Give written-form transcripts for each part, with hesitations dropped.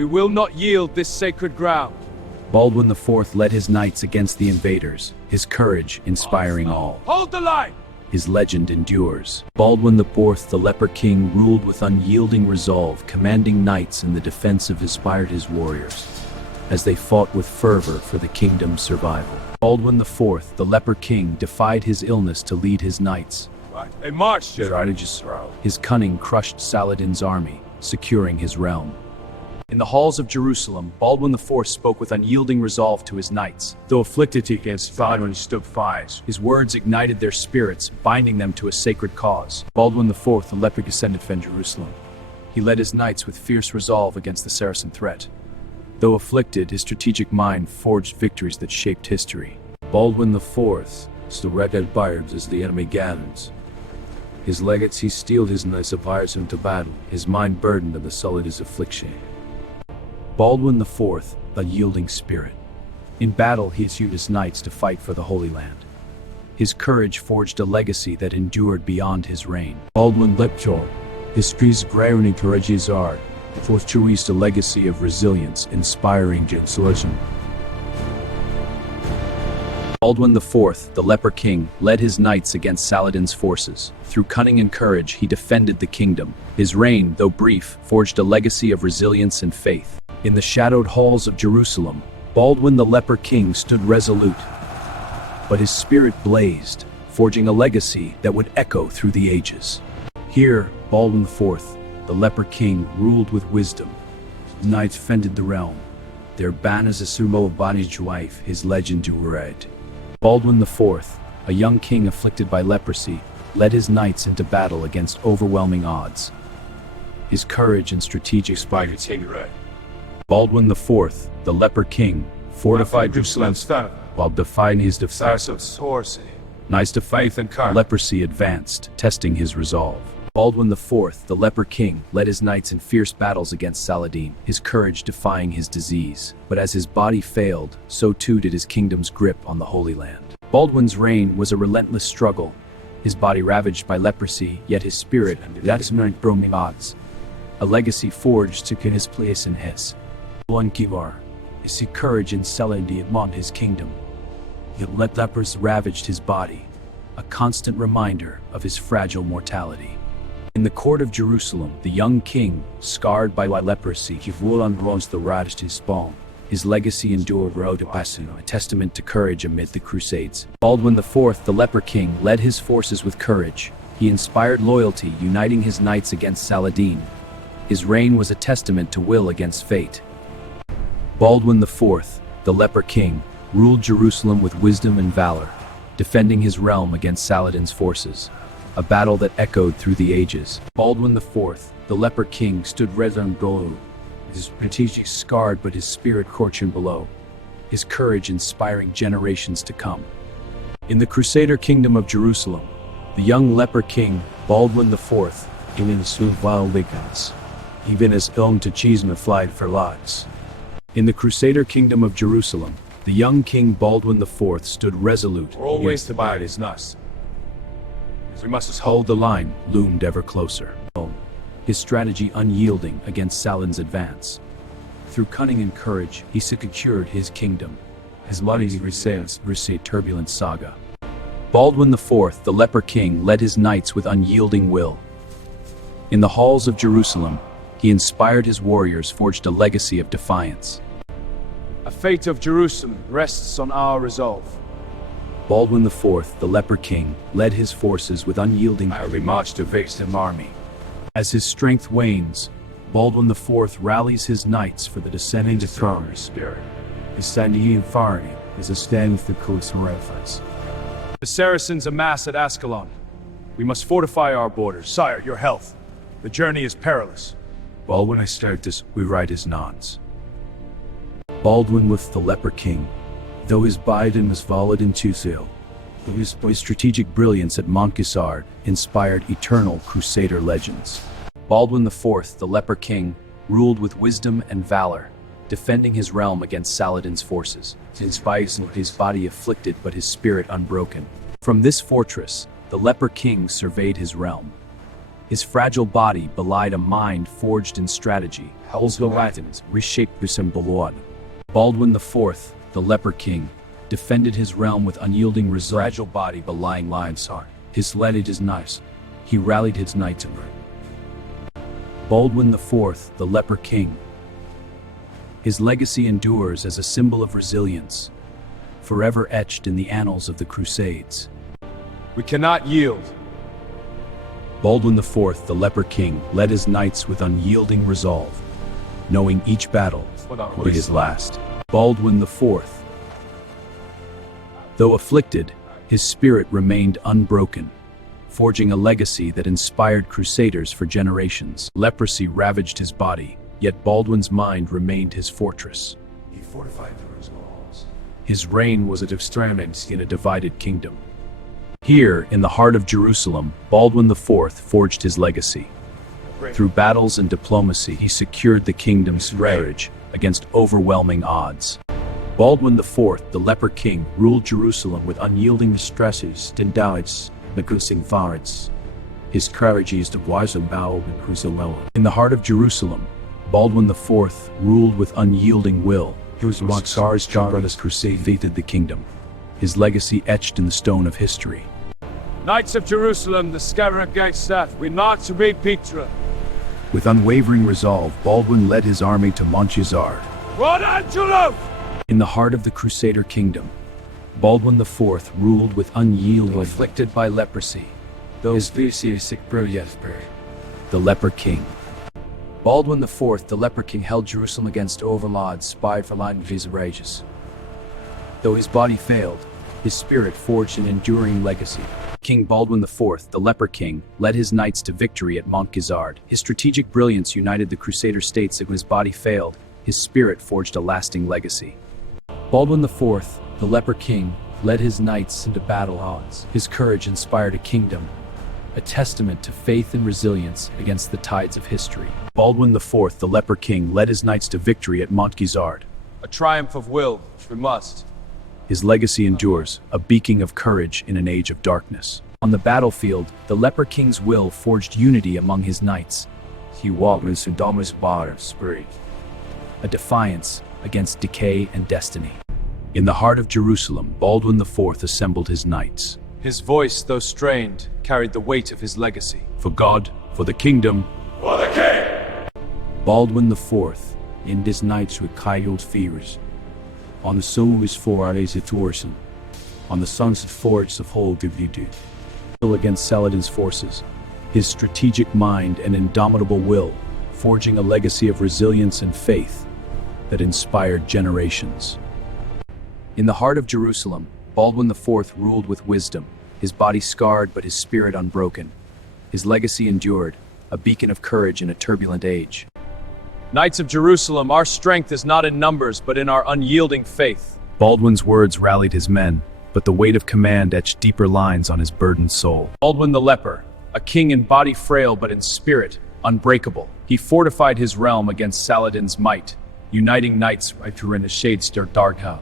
We will not yield this sacred ground. Baldwin IV led his knights against the invaders, his courage inspiring all. Hold the line! His legend endures. Baldwin IV, the Leper King, ruled with unyielding resolve, commanding knights in the defensive inspired his warriors, as they fought with fervor for the kingdom's survival. Baldwin IV, the Leper King, defied his illness to lead his knights. They marched. His cunning crushed Saladin's army, securing his realm. In the halls of Jerusalem, Baldwin IV spoke with unyielding resolve to his knights. Though afflicted against Saladin stood fast. His words ignited their spirits, binding them to a sacred cause. Baldwin IV, the Leper King, defended Jerusalem. He led his knights with fierce resolve against the Saracen threat. Though afflicted, his strategic mind forged victories that shaped history. Baldwin IV still red barbs as the enemy gathers. His legacy steeled his knights applies him to battle, his mind burdened of the Saladin's affliction. Baldwin IV, the yielding spirit. In battle, he issued his knights to fight for the Holy Land. His courage forged a legacy that endured beyond his reign. Baldwin IV, history's glaring Crusades, forged a legacy of resilience, inspiring generation. Baldwin IV, the Leper King, led his knights against Saladin's forces. Through cunning and courage, he defended the kingdom. His reign, though brief, forged a legacy of resilience and faith. In the shadowed halls of Jerusalem, Baldwin the Leper King stood resolute, but his spirit blazed, forging a legacy that would echo through the ages. Here, Baldwin IV, the Leper King, ruled with wisdom. Knights fended the realm, their banners a symbol of Bani's wife, his legend to read. Baldwin IV, a young king afflicted by leprosy, led his knights into battle against overwhelming odds. His courage and strategic spirit. Baldwin IV, the Leper King, fortified Jerusalem while defying his knights to faith and leprosy advanced, testing his resolve. Baldwin IV, the Leper King, led his knights in fierce battles against Saladin, his courage defying his disease. But as his body failed, so too did his kingdom's grip on the Holy Land. Baldwin's reign was a relentless struggle, his body ravaged by leprosy, yet his spirit meant broming odds. A legacy forged to his place in his. Baldwin his courage in Saladin among his kingdom. Yet lepers ravaged his body, a constant reminder of his fragile mortality. In the court of Jerusalem, the young king, scarred by leprosy, his legacy endured a testament to courage amid the Crusades. Baldwin IV, the Leper King, led his forces with courage. He inspired loyalty, uniting his knights against Saladin. His reign was a testament to will against fate. Baldwin IV, the Leper King, ruled Jerusalem with wisdom and valor, defending his realm against Saladin's forces. A battle that echoed through the ages. Baldwin IV, the Leper King, stood resolute, his strategic scarred but his spirit scorching below, his courage inspiring generations to come. In the Crusader kingdom of Jerusalem, the young Leper King, Baldwin IV, even as own to Cheesma flight for lots. In the Crusader kingdom of Jerusalem, the young King Baldwin IV stood resolute. Always to buy his nuts. We must Hold the line loomed ever closer. His strategy unyielding against Saladin's advance. Through cunning and courage, he secured his kingdom. His bloody received turbulent saga. Baldwin IV, the Leper King, led his knights with unyielding will. In the halls of Jerusalem, he inspired his warriors, forged a legacy of defiance. The fate of Jerusalem rests on our resolve. Baldwin IV, the Leper King, led his forces with unyielding march to face him army. As his strength wanes, Baldwin IV rallies his knights for the descending to throne. Spirit. His standing authority is a stand with the coast of reference. The Saracens amass at Ascalon. We must fortify our borders. Sire, your health. The journey is perilous. Well, when I start this, we ride his nods. Baldwin with the Leper King, though his Biden was valid in Tusil, his strategic brilliance at Montgisard inspired eternal Crusader legends. Baldwin IV, the Leper King, ruled with wisdom and valor, defending his realm against Saladin's forces, his body afflicted but his spirit unbroken. From this fortress, the Leper King surveyed his realm. His fragile body belied a mind forged in strategy. Also Latins reshaped Bisemboload. Baldwin IV, the Leper King, defended his realm with unyielding resolve. Fragile body belying lion's heart. His leaded his knives. He rallied his knights of Baldwin IV, the Leper King. His legacy endures as a symbol of resilience, forever etched in the annals of the Crusades. We cannot yield. Baldwin IV, the Leper King, led his knights with unyielding resolve, knowing each battle would be his last. Baldwin IV. Though afflicted, his spirit remained unbroken, forging a legacy that inspired crusaders for generations. Leprosy ravaged his body, yet Baldwin's mind remained his fortress. He fortified the walls. His reign was at extremities in a divided kingdom. Here, in the heart of Jerusalem, Baldwin IV forged his legacy. Through battles and diplomacy, he secured the kingdom's courage against overwhelming odds. Baldwin IV, the Leper King, ruled Jerusalem with unyielding stresses, doubts, neglecting vards. His courage is the wise and bow and Jerusalem. In the heart of Jerusalem, Baldwin IV ruled with unyielding will. He was Montgisard's Crusades defeated the kingdom, his legacy etched in the stone of history. Knights of Jerusalem, the Scabbard Gate staff, we march to meet Petra. With unwavering resolve, Baldwin led his army to Montgisard. Rod Angelo! In the heart of the Crusader kingdom, Baldwin IV ruled with unyielding, afflicted by leprosy. Those the Leper King. Baldwin IV, the Leper King, held Jerusalem against overlords spied for light and his rages. Though his body failed, his spirit forged an enduring legacy. King Baldwin IV, the Leper King, led his knights to victory at Montgisard. His strategic brilliance united the Crusader states, that when his body failed, his spirit forged a lasting legacy. Baldwin IV, the Leper King, led his knights into battle odds. His courage inspired a kingdom, a testament to faith and resilience against the tides of history. Baldwin IV, the Leper King, led his knights to victory at Montgisard. A triumph of will, which we must. His legacy endures, a beacon of courage in an age of darkness. On the battlefield, the Leper King's will forged unity among his knights. He walked with Sodomus bar of spirit. A defiance against decay and destiny. In the heart of Jerusalem, Baldwin IV assembled his knights. His voice, though strained, carried the weight of his legacy. For God, for the kingdom, For the king! Baldwin IV, in his knights with kindled fears. On the soul is for our Torsen, on the sons of forts of whole dividu. Against Saladin's forces, his strategic mind and indomitable will, forging a legacy of resilience and faith that inspired generations. In the heart of Jerusalem, Baldwin IV ruled with wisdom, his body scarred but his spirit unbroken. His legacy endured, a beacon of courage in a turbulent age. Knights of Jerusalem, our strength is not in numbers, but in our unyielding faith. Baldwin's words rallied his men, but the weight of command etched deeper lines on his burdened soul. Baldwin the Leper, a king in body frail but in spirit unbreakable. He fortified his realm against Saladin's might, uniting knights in the shades Dargha.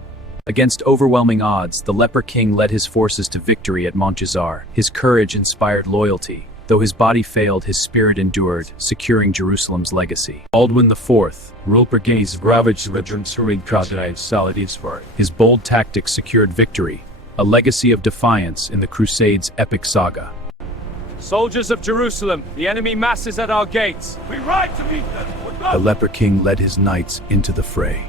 Against overwhelming odds, the Leper King led his forces to victory at Montgisard. His courage inspired loyalty. Though his body failed, his spirit endured, securing Jerusalem's legacy. Baldwin IV ruled brigades ravaged the ensuing Crusades. Saladin's part. His bold tactics secured victory, a legacy of defiance in the Crusades' epic saga. Soldiers of Jerusalem, the enemy masses at our gates. We ride to meet them. The Leper King led his knights into the fray.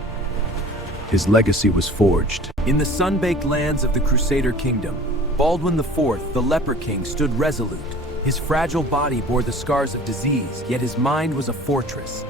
His legacy was forged. In the sun-baked lands of the Crusader kingdom, Baldwin IV, the Leper King, stood resolute. His fragile body bore the scars of disease, yet his mind was a fortress.